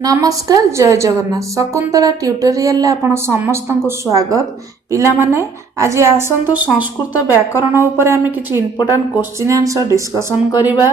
नमस्कार जय जगन्नाथ शकुंतला ट्यूटोरियल आपण समस्त को स्वागत पिला माने आज आसंतु संस्कृत व्याकरण उपरे आमे किछि इंपोर्टेंट क्वेश्चन आंसर डिस्कशन करिबा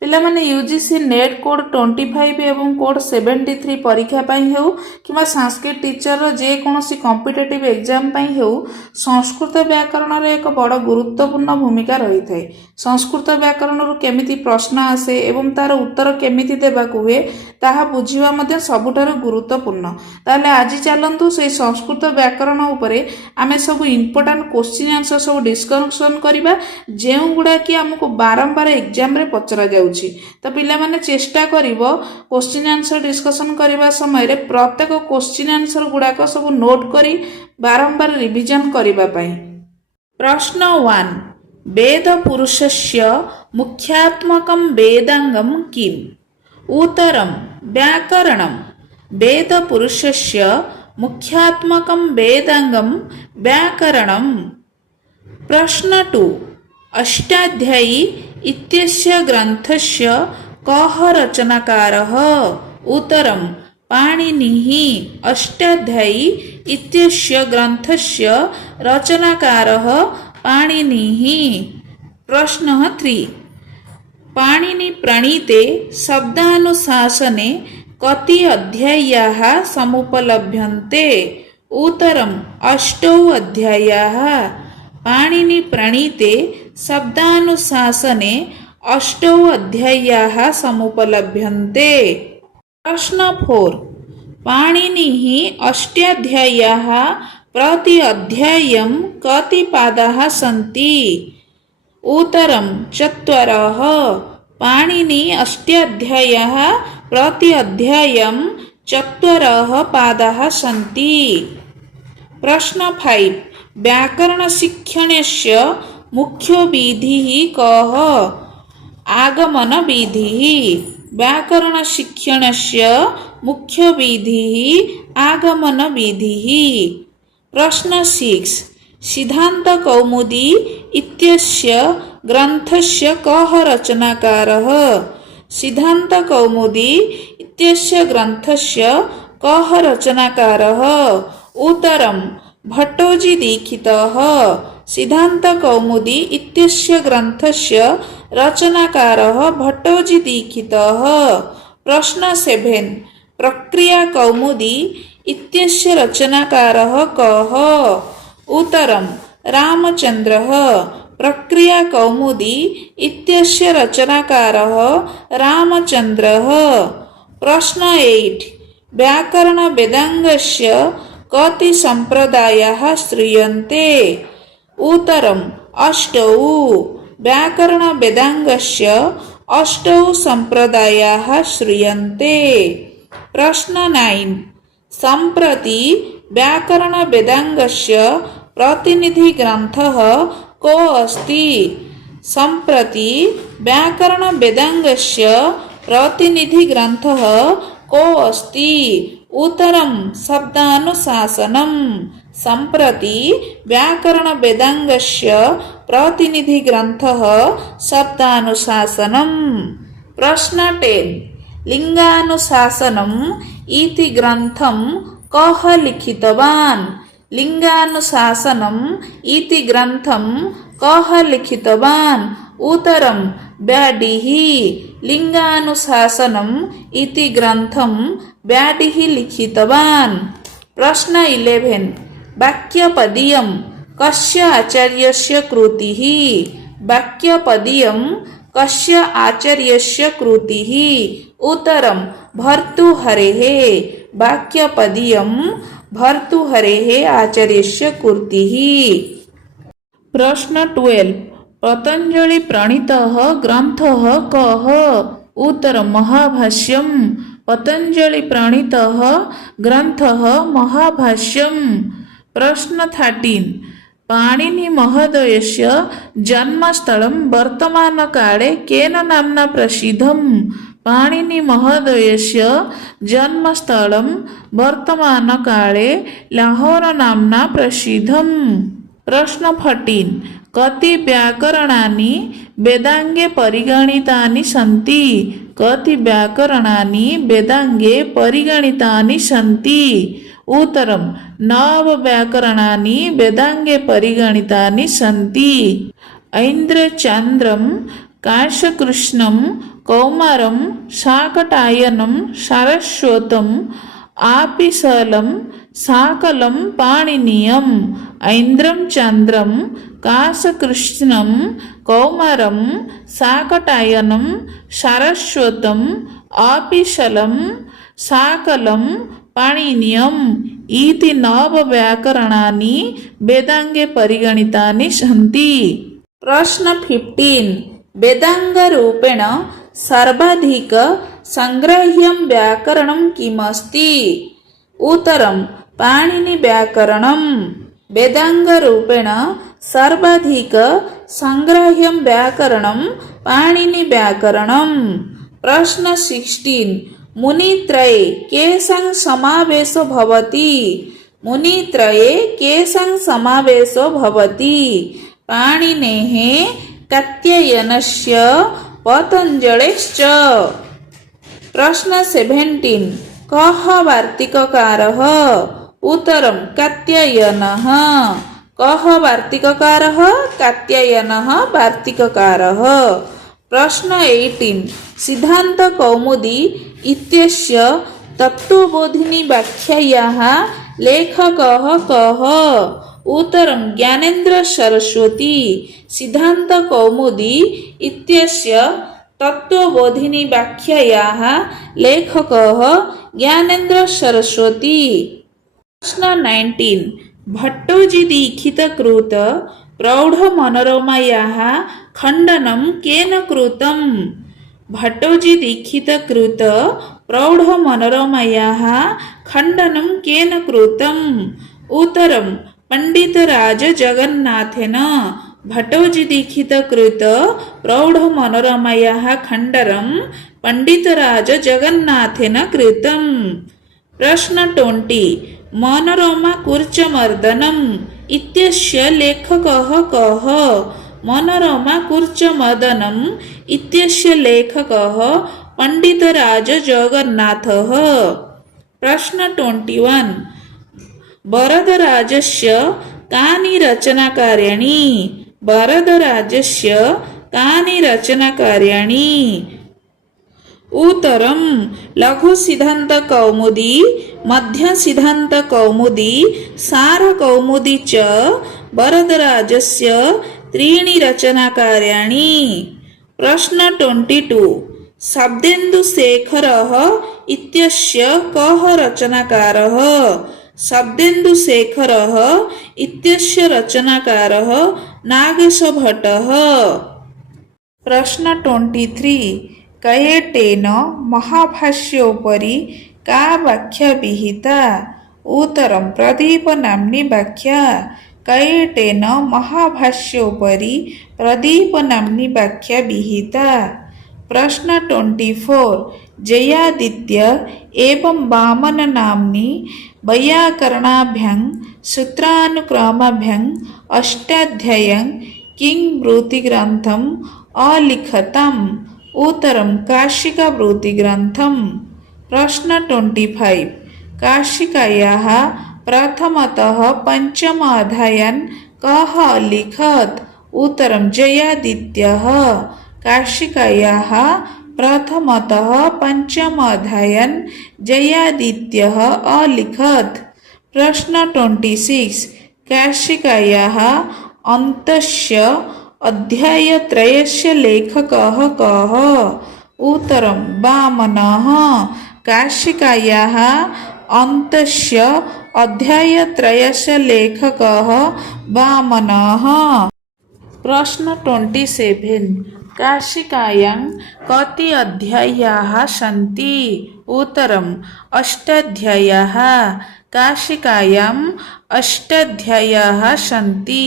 पिला माने यूजीसी नेट कोड 25 एवं कोड 73 परीक्षा पई हेउ किबा संस्कृत टीचर रो जे कोनोसी कॉम्पिटिटिव एग्जाम पई हेउ संस्कृत व्याकरण रे एक बड़ गुरुत्वपूर्ण भूमिका रही थाए। संस्कृत व्याकरण रो केमिति प्रश्न आसे एवं तार उत्तर केमिति देबाकू हुए ताहा बुझिबा मध्ये सबुठारु गुरुत्वपूर्ण। ताले आज चलंतु से संस्कृत व्याकरण उपरे आमे सब इंपोर्टेंट क्वेश्चन आंसर सब डिस्कशन करिबा जेउ गुडा कि हमको बारंबार एग्जाम रे पचरा जाउछि। तो पिला माने चेष्टा करिवो क्वेश्चन आंसर डिस्कशन करिबा समय रे प्रत्येक क्वेश्चन आंसर गुडा को सब नोट करी बारंबार रिवीजन करिबा पई। प्रश्न 1 वेद पुरुषस्य मुख्यात्मकं वेदांगम किम? उत्तरम व्याकरणम। वेद पुरुषस्य मुख्यात्मकं वेदांगम व्याकरणम। प्रश्न 2 अष्टाध्यायी इत्यस्य ग्रंथस्य कः रचनाकारः? उत्तरम पाणिनिः। अष्टाध्यायी इत्यस्य ग्रंथस्य रचनाकारः पाणिनिः। प्रश्न 3 पाणिनि प्रणीते शब्दानुशासने कति अध्यायाः समुपलभ्यन्ते? उत्तरम 8 अध्यायाः। पाणिनि प्रणीते शब्दानुशासने 8 अध्यायाः समुपलभ्यन्ते। प्रश्न 4 पाणिनिः अष्टाध्याय्याः प्रति अध्यायं कति पादाः सन्ति? उत्तरम 4। पाणिनि अष्टाध्याय्याः प्रति अध्यायं 4 पादाः सन्ति। प्रश्न 5 व्याकरण शिक्षणस्य मुख्य विधिः कः? आगमन विधिः। व्याकरण शिक्षणस्य मुख्य विधिः आगमन विधिः। प्रश्न 6 सिद्धांत कौमुदी इत्यस्य ग्रंथस्य कः रचनाकारः? सिद्धांत कौमुदी इत्यस्य ग्रंथस्य कः रचनाकारः? उत्तरम भट्टोजी दीक्षितः। सिद्धांत कौमुदी इत्यस्य ग्रंथस्य रचनाकारः भट्टोजी दीक्षितः। प्रश्न 7 प्रक्रिया कौमुदी इत्यस्य रचनाकारः कः? उत्तरम रामचंद्रः। प्रक्रिया कौमुदी इत्यस्य रचनाकारः रामचंद्रः। प्रश्न 8 व्याकरण वेदांगस्य कति संप्रदायाः श्रूयन्ते? उत्तरम 8 व्याकरण वेदांगस्य 8 संप्रदायाः श्रूयन्ते। प्रश्न 9 सम्प्रति व्याकरण वेदांगस्य प्रतिनिधि ग्रंथः को अस्ति? सम्प्रति व्याकरण वेदांगस्य प्रतिनिधि ग्रंथः को अस्ति? उत्तरम शब्दानुशासनम। सम्प्रति व्याकरण वेदांगस्य प्रतिनिधि ग्रंथः शब्दानुशासनम। प्रश्न 10 लिंगानुशासनम इति ग्रंथं कः लिखितवान्? लिंगानुशासनम इति ग्रंथं कः लिखितवान्? उत्तरम व्याडिः। लिंगानुशासनम इति ग्रंथं व्याडिः लिखितवान्। प्रश्न 11 वाक्यपदीयं कस्य आचार्यस्य कृतिः? वाक्यपदीयं कस्य आचार्यस्य कृतिः? उत्तरम भर्तृहरेः। वाक्यपदीयं भर्तृहरेः आचार्यस्य कृतिः। प्रश्न 12 पतंजलि प्रणीतः ग्रंथः कः? उत्तर महाभाष्यम्। पतंजलि प्रणीतः ग्रंथः महाभाष्यम्। प्रश्न 13 पाणिनि महोदयस्य जन्मस्थलं वर्तमानकाले केन नाम्ना प्रसिद्धम्? पाणिनि महोदयस्य जन्मस्थलं वर्तमानकाले लाहोर नाम्ना प्रसिद्धम्। प्रश्न 14 कति व्याकरणानि वेदांगे परिगणितानि सन्ति कति व्याकरणानि वेदांगे परिगणितानि सन्ति उत्तरं नव व्याकरणानि वेदांगे परिगणितानि सन्ति ऐन्द्रचन्द्रं काशकृष्णं कौमारं शाकटायनं सारस्वतम् आपिशलं साकलं पाणिनीयम् ऐन्द्रं चन्द्रं काशकृष्णं कौमारं शाकटायनं सारस्वतम् आपिशलं साकलं पाणिनीयम् इति नव व्याकरणानि वेदांगे परिगणितानि सन्ति। प्रश्न 15 वेदांगरूपेण सर्वाधिक संग्राह्यं व्याकरणं किमस्ति उत्तरं पाणिनि व्याकरणं वेदांगरूपेण सर्वाधिक संग्राह्यं व्याकरणं पाणिनि व्याकरणं। प्रश्न 16 मुनित्रये केषां समावेशो भवति मुनित्रये केषां समावेशो भवति पाणिनेः कात्यायनस्य पतञ्जलेश्च। प्रश्न 17 कः वार्तिककारः उत्तरं कात्यायनः कः वार्तिककारः कात्यायनः वार्तिककारः। प्रश्न 18 सिद्धान्त कौमुदी इत्यस्य तत्त्वबोधिनी व्याख्यायाः लेखकः कः उत्तरं ज्ञानेन्द्र सरस्वती सिद्धान्त कौमुदी इत्यस्य तत्त्वबोधिनी व्याख्यायाः लेखकः ज्ञानेन्द्र सरस्वती। प्रश्न 19 भट्टोजीदीक्षितकृत प्रौढमनोरमायाः खण्डनं केन कृतं भट्टोजीदीक्षितकृत प्रौढमनोरमायाः खण्डनं केन कृतं उत्तरं पण्डितराजजगन्नाथेन भट्टोजीदीक्षितकृत प्रौढमनोरमायाः खण्डनं पण्डितराजजगन्नाथेन कृतं। प्रश्न 20 मनोरमा कूर्चमर्दनम् इत्यस्य लेखकः कः मनोरमा कूर्चमर्दनम् इत्यस्य लेखकः पण्डितराजजगन्नाथः। प्रश्न 21 वरदराजस्य कानि रचनाकार्याणि वरदराजस्य कानि रचनाकार्याणि उत्तरं लघुसिद्धान्तकौमुदी मध्यसिद्धान्तकौमुदी सारकौमुदी च वरदराजस्य त्रीणि रचनाकार्याणि। प्रश्न 22 शब्देन्दुशेखरः इत्यस्य कः रचनाकारः शब्देन्दुशेखरः इत्यस्य रचनाकारः नागेशभट्टः। प्रश्न 23 कयटेन महाभाष्योपरि का व्याख्या विहिता उत्तरं प्रदीपनाम्नी व्याख्या कयटेन महाभाष्योपरि प्रदीपनाम्नी व्याख्या विहिता। प्रश्न 24 जयादित्य एवं वामन नाम्नि वैयाकरणाभ्यां सूत्रानुक्रमाभ्यां अष्टाध्यायीं किं वृत्तिग्रन्थम् अलिखताम् उत्तरं काशिकावृत्तिग्रन्थम्। प्रश्न 25 काशिकायाः प्रथमतः पंचम अध्यायान् कः अलिखत् उत्तरं जयादित्यः काशिकायाः प्रथमतः पंचम अध्यायान् जयादित्यः अलिखत्। प्रश्न 26 काशिकायाः अन्तस्य अध्यायत्रयस्य लेखकः कः उत्तरं वामनः काशिकायाः अन्तस्य अध्यायत्रयस्य लेखकः वामनः। प्रश्न 27 काशिकायां कति अध्यायाः सन्ति उत्तरम् अष्टाध्याय्याः काशिकायाम् अष्टाध्याय्याः सन्ति।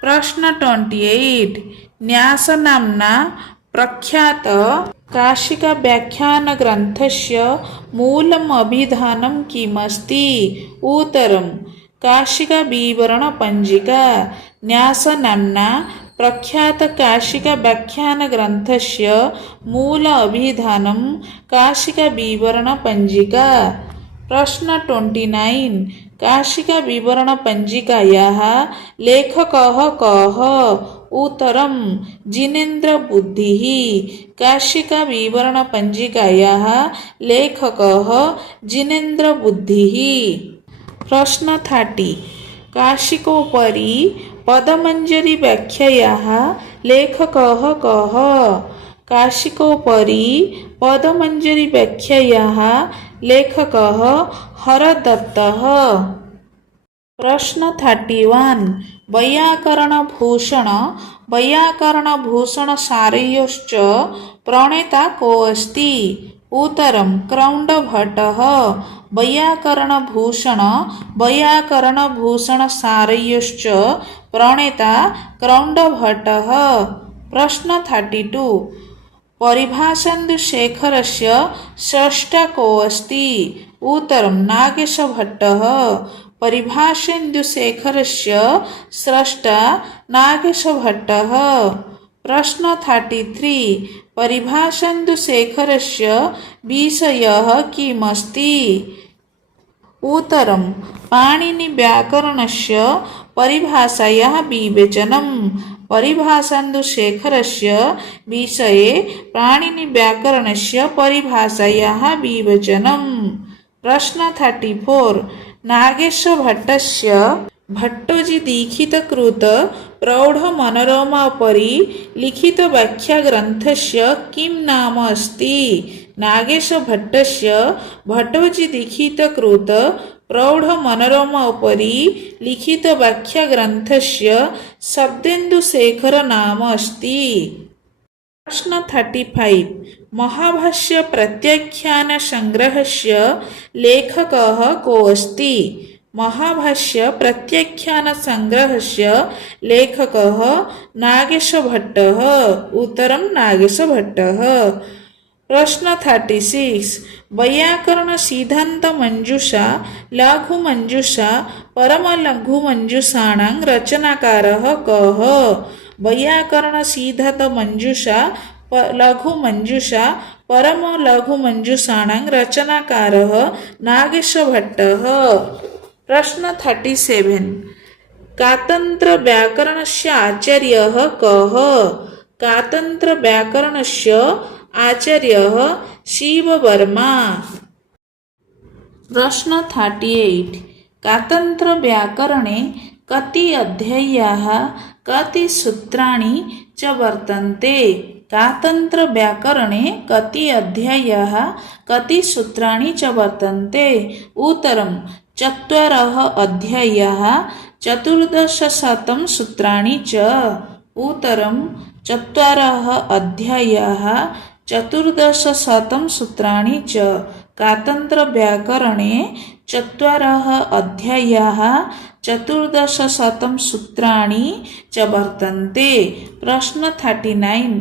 प्रश्न 28 न्यासनाम्ना प्रख्यात काशिका व्याख्यान ग्रन्थस्य मूलम् अभिधानं किमस्ति उत्तरं काशिका विवरण पंजिका न्यास नाम्ना प्रख्यात काशिका व्याख्यान ग्रंथस्य मूल अभिधानं काशिका विवरण पंजिका। प्रश्न 29 काशिका विवरण पंजिकायाः लेखकः कः? उत्तरं जिनेन्द्र बुद्धिः। काशिका विवरण पंजिकायाः लेखकः जिनेन्द्र बुद्धिः। प्रश्न 30 काशिकोपरि पदमंजरी व्याख्यायाः लेखकः कः? काशिकोपरि पदमंजरी व्याख्यायाः लेखकः हरदत्तः। प्रश्न 31 वैयाकरणभूषण सारयोश्च प्रणेता को अस्ति? उत्तरं क्रौण्डभट्टः। वैयाकरणभूषण सारयोश्च प्रणेता क्रौण्डभट्टः। प्रश्न 32 परिभाषेन्दुशेखरस्य स्रष्टा को अस्ति? उत्तरं नागेशभट्टः। परिभाषेन्दुशेखरस्य स्रष्टा नागेशभट्टः। प्रश्न 33 परिभाषेन्दुशेखरस्य विषयः किमस्ति? उत्तरं पाणिनिव्याकरणस्य परिभाषायाः विवेचनम्। परिभाषेन्दुशेखरस्य विषये पाणिनिव्याकरणस्य परिभाषायाः विवेचनम्। प्रश्न 34 नागेशभट्टस्य भट्टोजीदीक्षितकृत प्रौढमनोरमापरि लिखितव्याख्याग्रन्थस्य किं नाम अस्ति? नागेशभट्टस्य भट्टोजीदीक्षितकृत प्रौढमनोरमापरि लिखितव्याख्याग्रन्थस्य शब्देन्दुशेखर नाम अस्ति। प्रश्न 35 महाभाष्य प्रत्याख्यान संग्रहस्य लेखकः को अस्ति? महाभाष्य प्रत्याख्यान संग्रहस्य लेखकः नागेशभट्टः। उत्तरं नागेशभट्टः। प्रश्न 36 वैयाकरण सिद्धान्त मंजूषा लघु मंजूषा परम लघु मंजूषाणां रचनाकारः कः? वैयाकरण सिद्धान्त मंजूषा लघु मंजूषा परम लघु मंजूषाणां रचनाकारः नागेशभट्टः। प्रश्न 37 कातन्त्र व्याकरणस्य आचार्यः कः? कातन्त्र व्याकरणस्य आचार्यः शिववर्मा। प्रश्न 38 कातन्त्र व्याकरणे कति अध्यायाः कति सूत्राणि च वर्तन्ते? कातन्त्र व्याकरणे कति अध्यायाः कति सूत्राणि च वर्तन्ते? उत्तरं 4 अध्यायाः 1400 सूत्राणि च। उत्तरं 4 अध्यायाः 1400 सूत्राणि च। कातन्त्र व्याकरणे 4 अध्यायाः 1400 सूत्राणि च वर्तन्ते। प्रश्न 39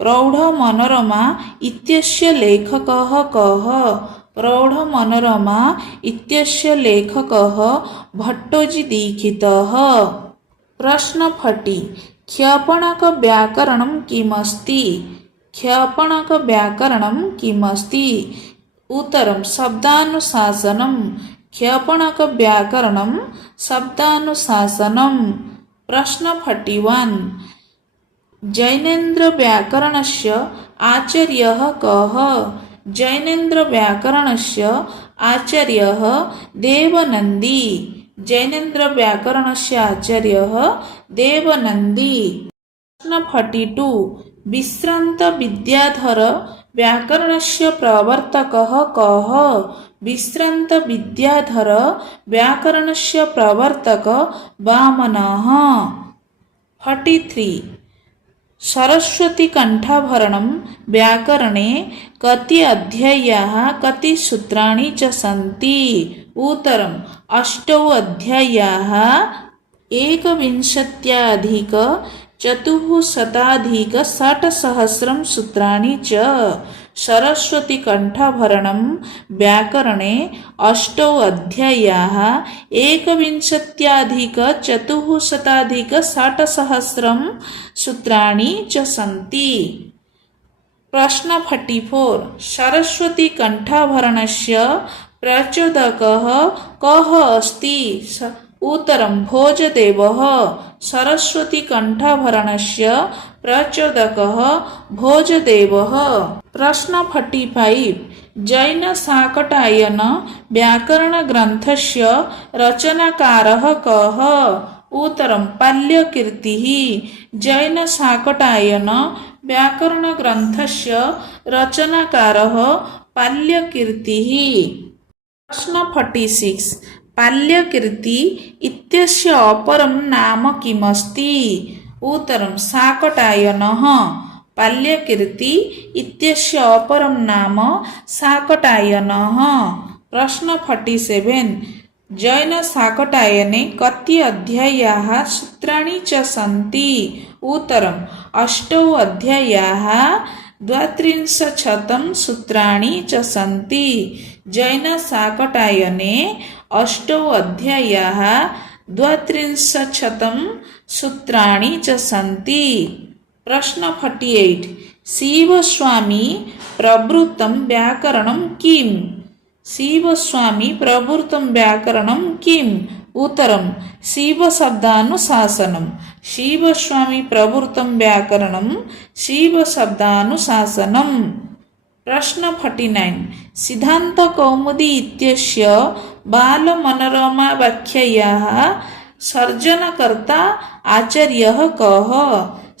प्रौढमनोरमा इत्यस्य लेखकः कः? प्रौढमनोरमा इत्यस्य लेखकः भट्टोजीदीक्षितः। प्रश्न 40 क्षपणक व्याकरणं किमस्ति? क्षपणक व्याकरणं किमस्ति? उत्तरं शब्दानुशासनम्। क्षपणक व्याकरणं शब्दानुशासनम्। प्रश्न 41 जैनेन्द्र व्याकरणस्य आचार्यः कः? जैनेन्द्र व्याकरणस्य आचार्यः देवनन्दी। जैनेन्द्र व्याकरणस्य आचार्यः देवनन्दी। प्रश्न 42 विश्रान्त विद्याधर व्याकरणस्य प्रवर्तकः कः? विश्रान्त विद्याधर व्याकरणस्य प्रवर्तक वामनः। 43 सरस्वती कंठाभरणं व्याकरणे कति अध्यायाः कति सूत्राणि च सन्ति? उत्तरं 8 अध्यायाः 21,460 सूत्राणि च। सरस्वतीकण्ठभरणं व्याकरणे 8 अध्यायाः एकविंशत्यधिकचतुःशताधिकषट्सहस्रं सूत्राणि च सन्ति। प्रश्न 44 सरस्वतीकण्ठभरणस्य प्रचोदकः कः अस्ति? उत्तरं भोजदेवः। सरस्वतीकण्ठभरणस्य प्रचोदकः भोजदेवः। प्रश्न 45 जैनशाकटायन व्याकरणग्रन्थस्य रचनाकारः कः? उत्तरं पाल्यकीर्तिः। जैनशाकटायन व्याकरणग्रन्थस्य रचनाकारः पाल्यकीर्तिः। प्रश्न 46 पाल्यकीर्ति इत्यस्य अपरं नाम किमस्ति? उत्तरं शाकटायनः। पाल्यकीर्ति इत्यस्य अपरं नाम शाकटायनः। प्रश्न 47 जैनशाकटायने कति अध्यायाः सूत्राणि च सन्ति? उत्तरं 8 अध्यायाः 32 सूत्राणि च सन्ति। जैनशाकटायने 8 अध्यायाः 32 सूत्राणि च सन्ति। प्रश्न 48 शिवस्वामी प्रवृत्तं व्याकरणं किम्? शिवस्वामी प्रवृत्तं व्याकरणं किम्? उत्तरं शिवशब्दानुशासनं। शिवस्वामी प्रवृत्तं व्याकरणं शिवशब्दानुशासनम्। प्रश्न 49 सिद्धान्तकौमुदी इत्यस्य बालमनोरमाव्याख्यायाः सर्जनकर्ता आचार्यः कः?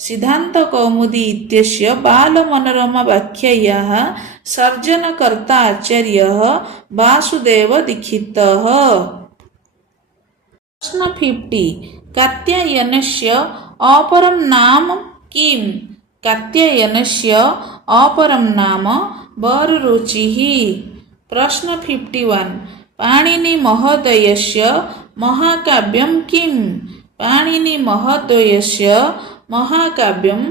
सिद्धान्तकौमुदी इत्यस्य बालमनोरमाव्याख्यायाः सर्जनकर्ता आचार्यः वासुदेवदीक्षितः। प्रश्न 50 कात्यायनस्य अपरं नाम किम्? कात्यायनस्य अपरं नाम वररुचिः। प्रश्न 51 पाणिनिमहोदयस्य महाकाव्यं किम्? पाणिनिमहोदयस्य महाकाव्यं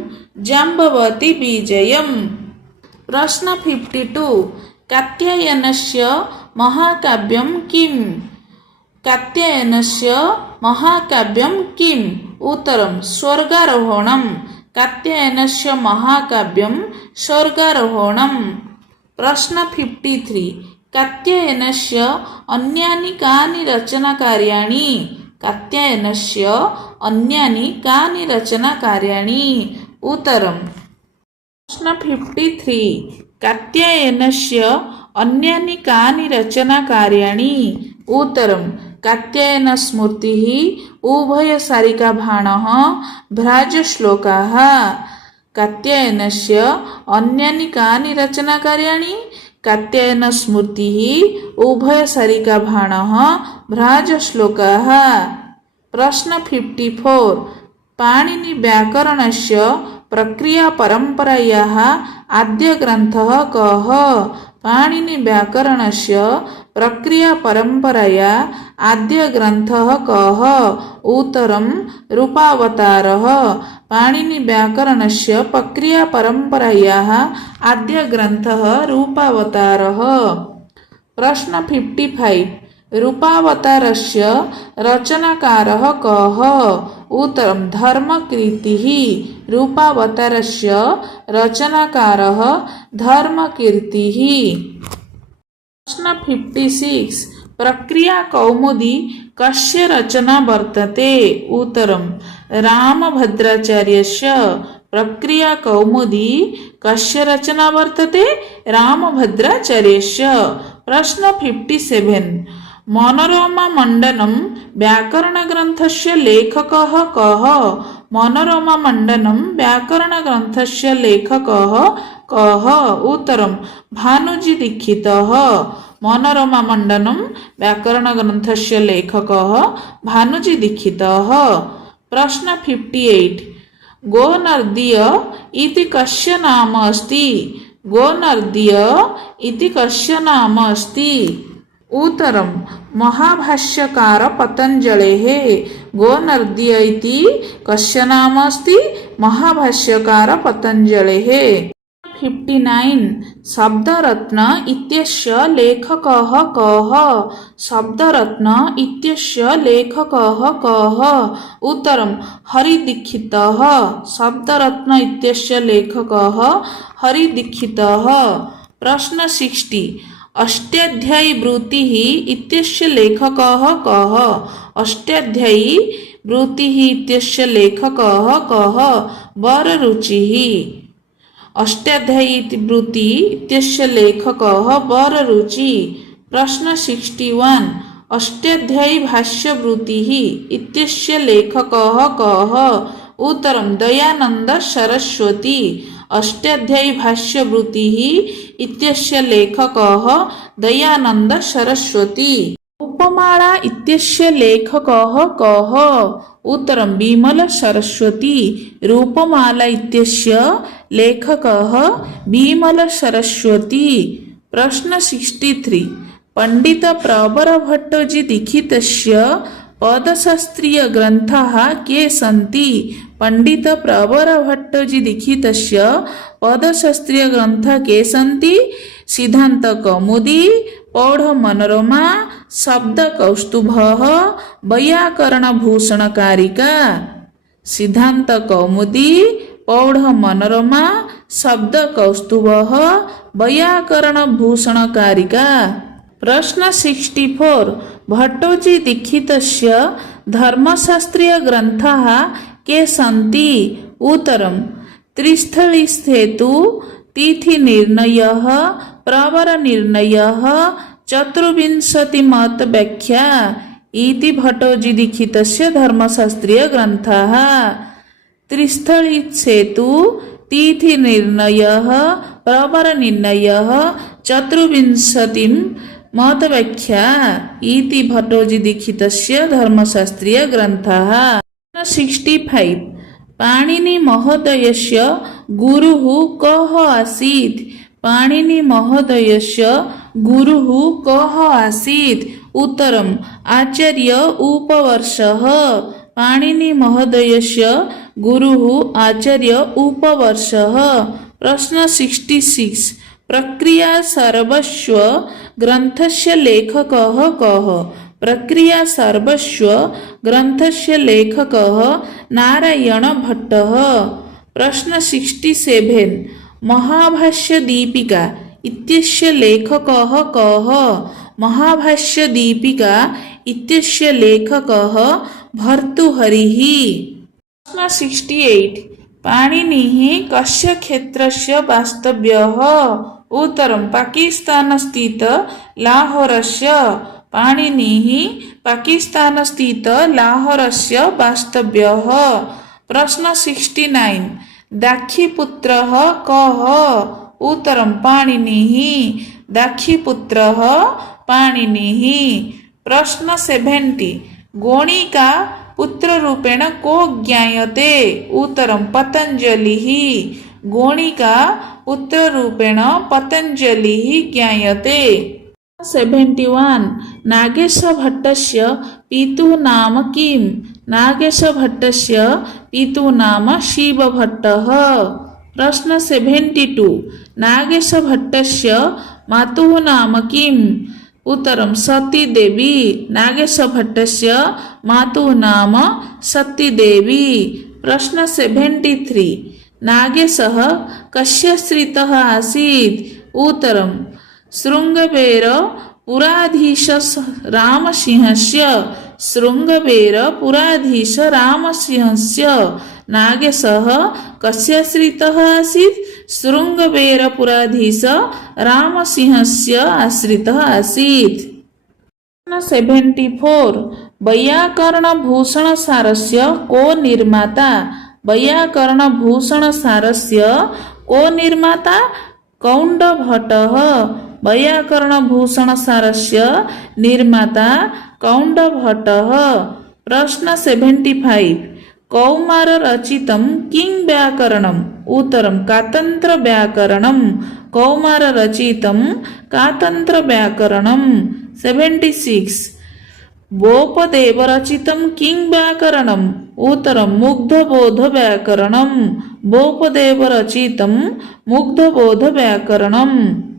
जाम्बवती विजयम्। प्रश्न 52 कात्यायनस्य महाकाव्यं किम्? कात्यायनस्य महाकाव्यं किम्? उत्तरं स्वर्गारोहणम्। कात्यायनस्य महाकाव्यं स्वर्गारोहणम्। प्रश्न 53 कात्यायनस्य अन्यानि कानि रचनाकार्याणि? कात्यायनस्य अन्यानि कानि रचनाकार्याणि? उत्तरं प्रश्न 53 कात्यायनस्य अन्यानि कानि रचनाकार्याणि? उत्तरं कात्यायनस्मृतिः उभयसारिकाभाणः भ्राजश्लोकाः। कात्यायनस्य अन्यानि कानि रचनाकार्याणि? कात्यायनस्मृतिः उभयसारिकाभाणः भ्राजश्लोकाः। प्रश्न 54 पाणिनिव्याकरणस्य प्रक्रियापरम्परायाः आद्यग्रन्थः कः? पाणिनिव्याकरणस्य प्रक्रियापरम्पराया आद्यग्रन्थः कः? उत्तरं रूपावतारः। पाणिनिव्याकरणस्य प्रक्रियापरम्परायाः आद्यग्रन्थः रूपावतारः। प्रश्न 55 रूपावतारस्य रचनाकारः कः? उत्तरं धर्मकीर्तिः। रूपावतारस्य रचनाकारः धर्मकीर्तिः। प्रश्न 56 प्रक्रियाकौमुदी कस्य रचना वर्तते? उत्तरं रामभद्राचार्यस्य। प्रक्रियाकौमुदी कस्य रचना वर्तते? रामभद्राचार्यस्य। प्रश्न 57 मनोरमामण्डनं व्याकरणग्रन्थस्य लेखकः कः? मनोरमामण्डनं व्याकरणग्रन्थस्य लेखकः कः? उत्तरं भानुजीदीक्षितः। मनोरमामण्डनं व्याकरणग्रन्थस्य लेखकः भानुजीदीक्षितः। प्रश्न 58 गोनर्दीय इति कस्य नाम अस्ति? गोनर्दीय इति कस्य नाम अस्ति? उत्तरं महाभाष्यकार पतञ्जलेः। गोनर्दीय इति कस्य नाम अस्ति? महाभाष्यकार पतञ्जलेः। 59 शब्दरत्न इत्यस्य लेखकः कः शब्दरत्न इत्यस्य लेखकः कः उत्तरं हरिदीक्षितः शब्दरत्न इत्यस्य लेखकः हरिदीक्षितः प्रश्न 60 अष्टाध्यायी वृत्तिः इत्यस्य लेखकः कः अष्टाध्यायी वृत्तिः इत्यस्य लेखकः कः वररुचिः अष्टाध्यायी वृत्ति इत्यस्य लेखकः वररुचि प्रश्न 61 अष्टाध्यायी भाष्यवृत्तिः इत्यस्य लेखकः कः उत्तरं दयानंद सरस्वती अष्टाध्यायी भाष्यवृत्तिः इत्यस्य लेखकः दयानंद सरस्वती रूपमाला इत्यस्य लेखकः कः उत्तरं विमल सरस्वती रूपमाला इत्यस्य लेखकः विमल सरस्वती प्रश्न 63 पंडित प्रवर भट्टोजी दीक्षितस्य पदशास्त्रीय ग्रंथाः के सन्ति पंडित प्रवर भट्टोजी दीक्षितस्य पदशास्त्रीय ग्रंथाः के सन्ति सिद्धांत कौमुदी पौढ़ मनोरमा शब्द कौस्तुभः वैयाकरण भूषण कारिका सिद्धांत कौमुदी पौढ़ मनोरमा शब्द कौस्तुभः वैयाकरण भूषण कारिका प्रश्न 64 भट्टोजी दीक्षितस्य धर्मशास्त्रीय ग्रंथाः के सन्ति उत्तरं त्रिस्थलिस्थेतु तिथि निर्णयः प्रवर निर्णयः चतुर्विंशति मत व्याख्या इति भट्टोजी दीक्षितस्य धर्मशास्त्रीय ग्रंथाः त्रिस्थलिस्थेतु तिथि निर्णयः प्रवर निर्णयः चतुर्विंशति मत व्याख्या इति भट्टोजी दीक्षितस्य धर्मशास्त्रीय ग्रंथाः 65 पाणिनि महोदयस्य गुरुः कः आसीत् पाणिनि महोदयस्य गुरुः कः आसीत् उत्तरम् आचार्य उपवर्षः पाणिनि महोदयस्य गुरुः आचार्य उपवर्षः प्रश्न 66 प्रक्रिया सर्वस्व ग्रंथस्य लेखकः कः प्रक्रिया सर्वस्व ग्रंथस्य लेखकः नारायण भट्टः प्रश्न 67 महाभाष्य दीपिका इत्यस्य लेखकः कः महाभाष्य दीपिका इत्यस्य लेखकः भर्तृहरिः प्रश्न 68 पाणिनिः कस्य क्षेत्रस्य वास्तव्यः उत्तरं पाकिस्तानस्थित लाहोरस्य पाणिनिः पाकिस्तानस्थित लाहोरस्य वास्तव्यः प्रश्न 69 दाक्षीपुत्रः कः उत्तरं पाणिनिः दाक्षीपुत्रः पाणिनिः प्रश्न 70 गोणिका पुत्ररूपेण को ज्ञायते उत्तरं पतञ्जलिः गोणिका पुत्ररूपेण पतञ्जलिः ज्ञायते 71 नागेशभट्टस्य पितुः नाम किम् नागेशभट्टस्य पितुः नाम शिवभट्टः प्रश्न 72 नागेशभट्टस्य मातुः नाम किम् उत्तरं सतीदेवी नागेशभट्टस्य मातुः नाम सतीदेवी प्रश्न 73 नागेशः कस्य श्रितः आसीत् उत्तरं शृङ्गवेर पुराधीश रामसिंहस्य शृङ्गवेर पुराधीश रामसिंहस्य नागेशः कस्य श्रितः आसीत् शृङ्गवेर पुराधीश रामसिंहस्य आश्रितः आसीत् 74 वैयाकरण भूषण सारस्य को निर्माता वैयाकरण भूषण सारस्य को निर्माता कौण्डभट्टः वैयाकरण भूषण सारस्य निर्माता कौण्डभट्टः प्रश्न 75 कौमार रचितं किं व्याकरणम् उत्तरं कातन्त्र व्याकरणं कौमार रचितं कातन्त्र व्याकरणं 76 भोपदेव रचितं किं व्याकरणम् उत्तरं मुग्धबोधव्याकरणं भोपदेव रचितं मुग्धबोधव्याकरणम्।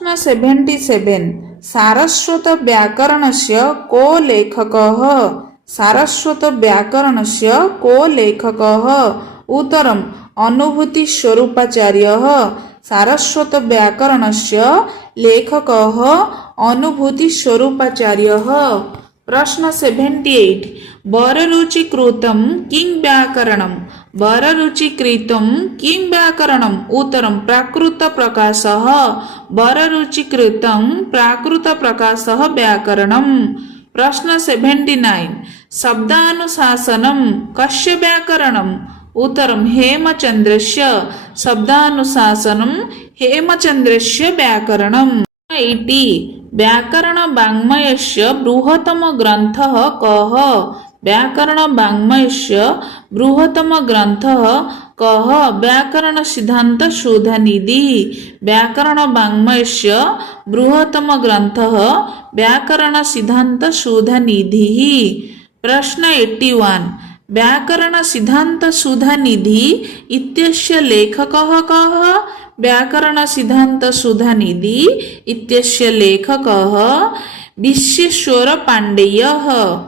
प्रश्न 77 सारस्वत व्याकरणस्य को लेखकः? सारस्वत व्याकरणस्य को लेखकः? उत्तरम् अनुभूतिस्वरूपाचार्यः। सारस्वत व्याकरणस्य लेखकः अनुभूतिस्वरूपाचार्यः। प्रश्न 78 वररुचिकृतं किं व्याकरणम्? वररुचिकृतं किं व्याकरणम्? उत्तरं प्राकृतप्रकाशः। वररुचिकृतं प्राकृतप्रकाशः व्याकरणम्। प्रश्न 79 शब्दानुशासनं कस्य व्याकरणम्? उत्तरं हेमचन्द्रस्य। शब्दानुशासनं हेमचन्द्रस्य व्याकरणम्। 80 व्याकरणवाङ्मयस्य बृहत्तम ग्रन्थः कः? व्याकरणवाङ्मयस्य बृहत्तम ग्रन्थः कः? व्याकरणसिद्धान्तशोधनिधिः। व्याकरणवाङ्मयस्य बृहत्तम ग्रन्थः व्याकरणसिद्धान्तशोधनिधिः। प्रश्न 81 व्याकरणसिद्धान्तशोधनिधिः इत्यस्य लेखकः कः? व्याकरणसिद्धान्तशोधनिधिः इत्यस्य लेखकः विश्वेश्वरपाण्डेयः।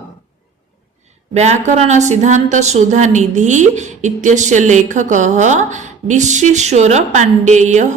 व्याकरणसिद्धान्तशोधनिधिः इत्यस्य लेखकः विश्वेश्वरपाण्डेयः।